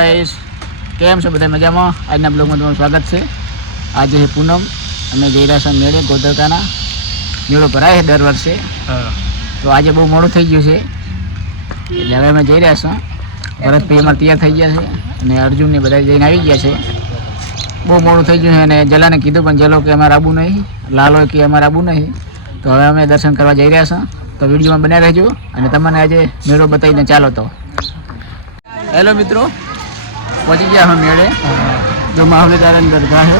Guys, કેમ છો બધા? મજામાં? આજના બ્લોગમાં તમારું સ્વાગત છે. આજે છે પૂનમ, અમે જઈ રહ્યા છીએ મેળે. ગોધરકાના મેળો ભરાય છે દર વર્ષે. તો આજે બહુ મોડું થઈ ગયું છે, એટલે હવે અમે જઈ રહ્યા છીએ. ભરતભાઈ અમારે તૈયાર થઈ ગયા છે અને અર્જુનને બધા જઈને આવી ગયા છે. બહુ મોડું થઈ ગયું છે અને જલાને કીધું, પણ જલો કે અમારે આવવું નહીં, લાલો કે અમારે આવવું નહીં. તો હવે અમે દર્શન કરવા જઈ રહ્યા છીએ. તો વિડીયોમાં બનાવી રહેજો અને તમને આજે મેળો બતાવીને ચાલો. તો હેલો મિત્રો, પહોંચી ગયા અમે મેળે. જો મહાવલી દાદાની દરગાહ છે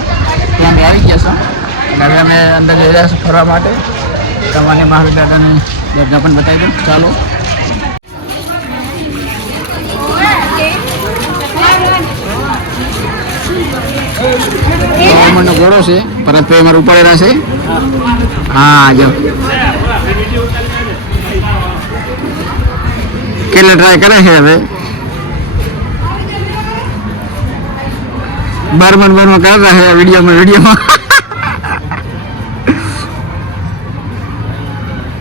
ત્યાં અમે આવી ગયા છીએ. હવે અમે અંદર જઈ રહ્યા છીએ ફરવા માટે. તમને મહાવલી દાદાની દરગાહ પણ બતાવી દઉં, ચાલો. ગવર્મેન્ટનો ઘોડો છે, ભરતભાઈ અમારે ઉપાડેલા છે. હા, જો કેટલા ટ્રાય કરે છે હવે. બારમાં કર રહ્યા છે વિડીયોમાં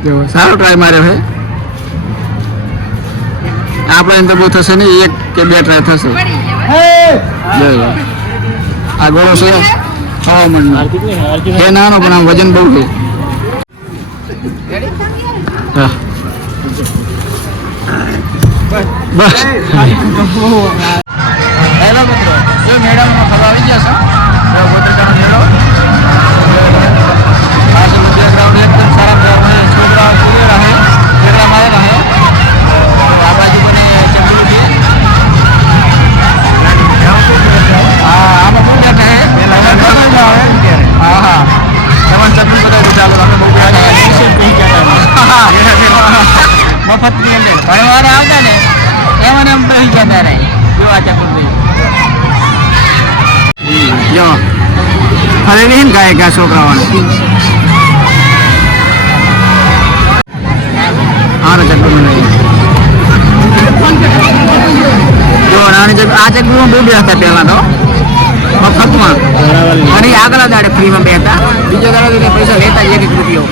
જો સારો ટ્રાય માર્યો છે. આપણે તો બહુ થશે નહીં, એક કે બે ટ્રાય થશે. આ ગોળો છે છે નાનો, પણ આમ વજન બહુ છે. બસ હેલો મિત્રો, જો મેળામાં ફરવા આવી ગયા છો. ગોધરકાનો મેળો બેકગ્રાઉન્ડ એકદમ સારા ગ્રાઉન્ડ, છોકરાઓ કૂદેલા છે, ફેરવા મારેલા છે. આ બાજુ પણ ચંદ્ર છે. હા, આમાં બહુ બેઠા છે. હા હા, તમારે ચંદ્ર બધા ચાલો. અમે બહુ બેઠા મફત ની અંદર ભણવાને આવતા ને એમને એમ કહી જતા રહે. જો આ ચકુરભાઈ જો હવે નહીં ગાય ગયા છોકરાઓને. હારો ચકુરભાઈ જો નાની ચક. આ ચકુરમાં બહુ બેસતા પહેલા તો મફતમાં, અને આગળ દાડે ફ્રીમાં બેસતા. બીજા દાડે પૈસા લેતા જ 1 રૂપિયો.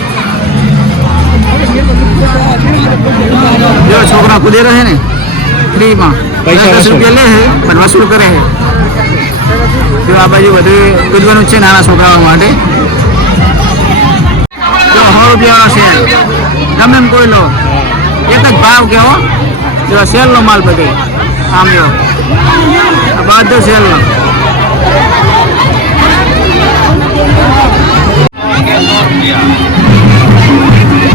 જો છોકરા કુદે રહે ને ફ્રીમાં, 10 રૂપિયા લે છે પણ વસૂલ કરે છે. જો આ બાજુ બધું કૂદવાનું છે નાના છોકરાઓ માટે. જો 100 રૂપિયાનો સેલ, ગમે એમ કોઈ લો, એક જ ભાવ કેવો. જો સેલનો માલ બધે આમ જો બધો સેલનો.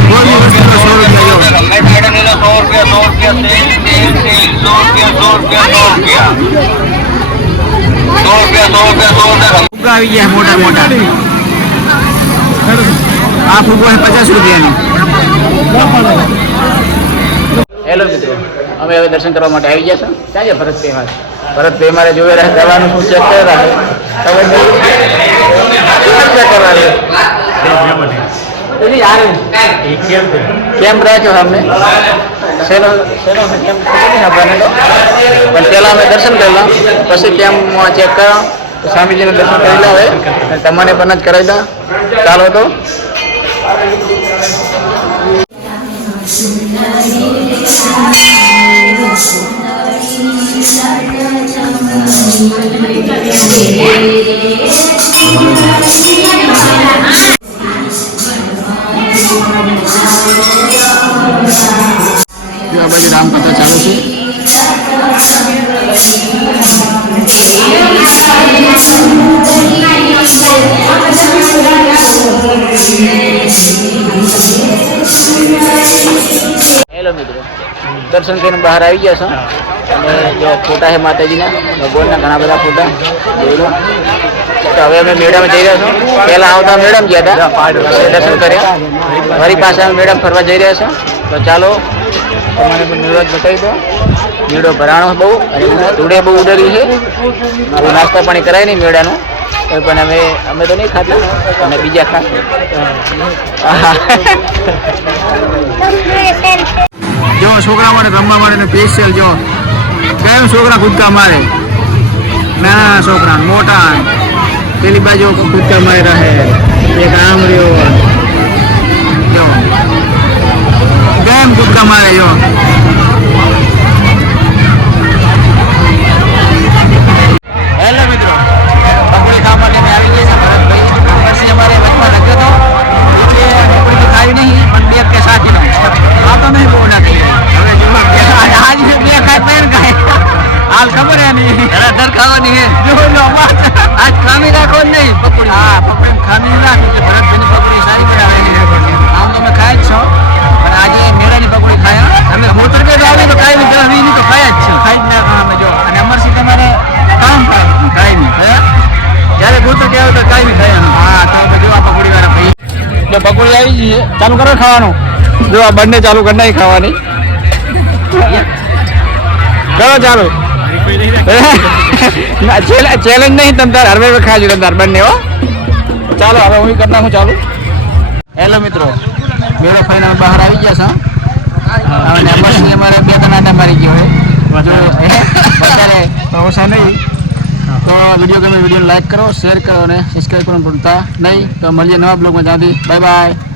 કોઈ બી વસ્તુનો 100 રૂપિયા. ફુગ્ગા આવી ગયા મોટા મોટા. આ ફુગ્ગો 50 રૂપિયાનો. હેલો મિત્રો, અમે હવે દર્શન કરવા માટે આવી ગયા છો. ક્યાં છે ભરતભાઈ? મારે ભરતભાઈ મારે જોવે રહે દવાનું શું ચેક કરી રાખે. ચેક કરવા કેમ રહે છો અમને શેનો કેમ આપણને તો. પણ પહેલાં અમે દર્શન કરેલા, પછી કેમ ચેક કરો, સ્વામીજીને દર્શન કરેલા હવે તમને પણ જ કરાવી દા. ચાલો તો આ બાજુ રામકથા ચાલુ છે. હેલો મિત્રો, દર્શન કરીને બહાર આવી ગયા છો. અને જો ફોટા છે માતાજીના, ભગવાનના ઘણા બધા ફોટા જોઈ લો. તો હવે અમે મેળામાં જઈ રહ્યા છો. પહેલાં આવતા મેળામાં ગયા હતા, દર્શન કર્યા. ફરી પાછા અમે મેળામાં ફરવા જઈ રહ્યા છો. તો ચાલો તમારે પણ મેળો જ બતાવી દો. મેળો ભરાણો બહુ અને ધૂળે બહુ ઉડેલી છે. નાસ્તા પાણી કરાય નહીં મેળાનું, પણ અમે તો નહીં ખાતા, અને બીજા ખાશે. જો છોકરા માટે રમવા માટે સ્પેશિયલ જો કેમ છોકરા કૂદકા મારે. નાના છોકરા મોટા, પેલી બાજુ કૂદકા મારી રહે. એક આમ રહ્યો, જો કેમ કૂદકા મારે. જો ધરાધર ખાવાની હે જો આજ ખામી રાખો નહીં પકોડી હા પકોડી ખામી નાખ એટલે ભરતભાઈની પકોડી સારી બનાવેલી છે આમ તો અમે ખાય જ છો પણ આજે મેળાની પકોડી ખાયા અમે મોટર કે આવી તો કાઈ નહીં હવે તો ખાયા જ છે ખાઈ જ ના અમે જો અને અમરસિંહ તમારે કામ કાઈ નહીં હે જ્યારે મોટર કે આવે તો કાઈ નહીં ખાયા હા તો બધું આ પકોડી વાળા ભાઈ જો પકોડી આવી ગઈ છે ચાલુ કરો ખાવાનું જો આ બંને ચાલુ કરી નાખી ખાવાની કરો ચાલુ ચેલેન્જ નહીં તમ તાર હરવે ખાજો તમ તાર બંને હો ચાલો હવે હું કરી નાખું ચાલુ હેલો મિત્રો મેળો ફરીને બહાર આવી ગયા છે અને અમરસિંહ અમારે 2 કનાડા મારી ગયો હોય જો વધારે ઓછા નહીં તો વિડીયો ગમે વિડીયો લાઈક કરો શેર કરો અને સબસ્ક્રાઈબ કરવાનું ભૂલતા નહીં તો મળીએ નવા બ્લોગમાં ત્યાંથી બાય બાય